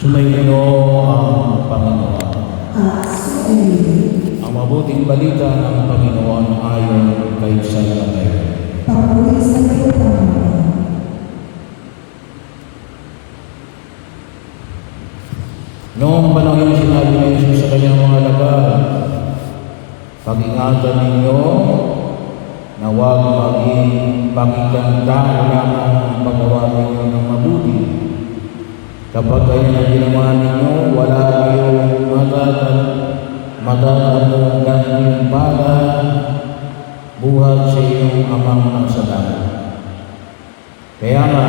Sumainyo ang Panginoon. At sumainyo. Ang mabuting balita ng Panginoon ayon kay San Mateo. Papuri sa iyo, Panginoon. Noong panahon yung sinabi ni Jesus sa kanyang mga alagad, pag-ingatan ninyo na huwag maging pakitanda lamang ang paggawa ninyo ng mabuti. Kapag kayo na ginawa ninyo, wala kayong matatanong gantimpala buhat sa iyong amang nasa langit. Kaya nga,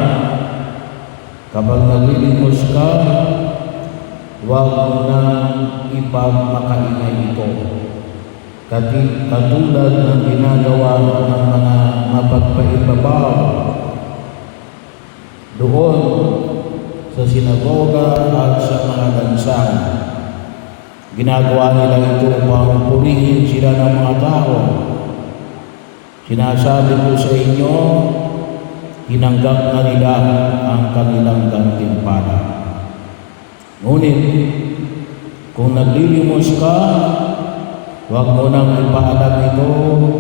kapag naglilimos ka, huwag mo na ipagmakaingay ito. Katulad ng ginagawa ng mga mapagpaibabaw doon sa sinagoga at sa mga lansangan. Ginagawa nila ito upang purihin sila ng mga tao. Sinasabi ko sa inyo, tinanggap na nila ang kanilang gantimpala. Ngunit, kung naglilimos ka, huwag mo nang ipaalam ito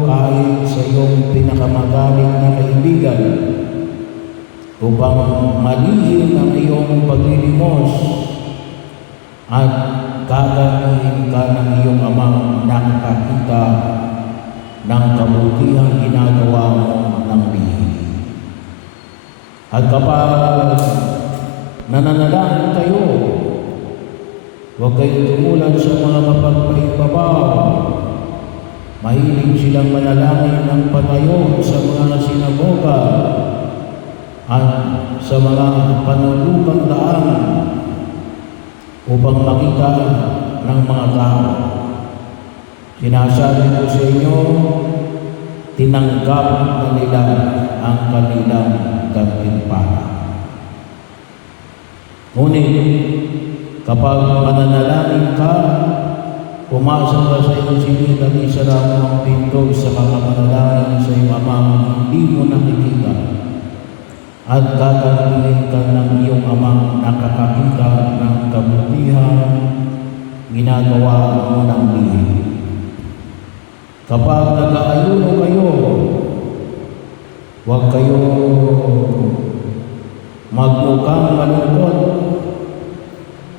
kahit sa iyong pinakamagaling na kaibigan upang malihin ang iyong paglilimos at gagawin ka ng iyong amang nakakita ng kabutihang ginagawa mo ng lihim. At kapag nananalangin kayo, huwag kayong tumulan sa mga mapagpaibabaw. Mahilig silang manalangin ng patayo sa mga sinagoga at sa mga panulukang daan upang makita ng mga tao. Sinasabi ko sa inyo, tinanggap na nila ang kanilang gantimpala. Ngunit, kapag mananalangin ka, pumasok ka sa iyong silid at isara mo ang pinto sa mga manalangin sa iyong amang hindi mo nakikita at gagawin ka ng iyong amang nakakakita ng kabutihan ginagawa mo ng lihim. Kapag nag-aayuno kayo, huwag kayo magmukhang malungkot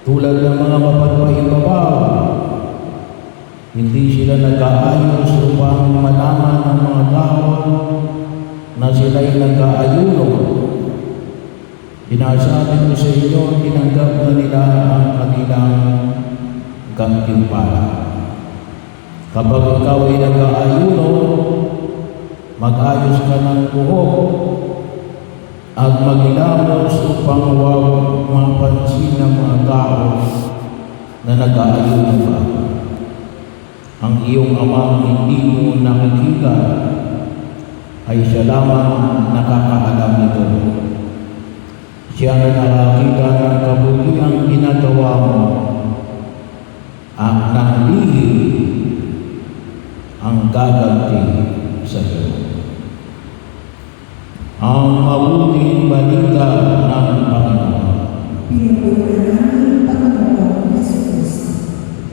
tulad ng mga mapagpaibabaw. Hindi sila nag-aayos upang malaman ng mga tao na sila'y nag-aayuno. Sinasabi ko sa inyo, tinanggap na nila ang kanilang gantimpala. Kapag ikaw ay nag-aayuno, mag-ayos ka ng buhok at maghilamos upang huwag mapansin ng mga tao na nag-aayuno ka. Ang iyong amang hindi mo nakikita ay siya lamang nakakaalam nito. Siya na nakakita ng kabutihang ginagawa mo ang naglihim ang gaganti sa iyo. Ang mabuting balita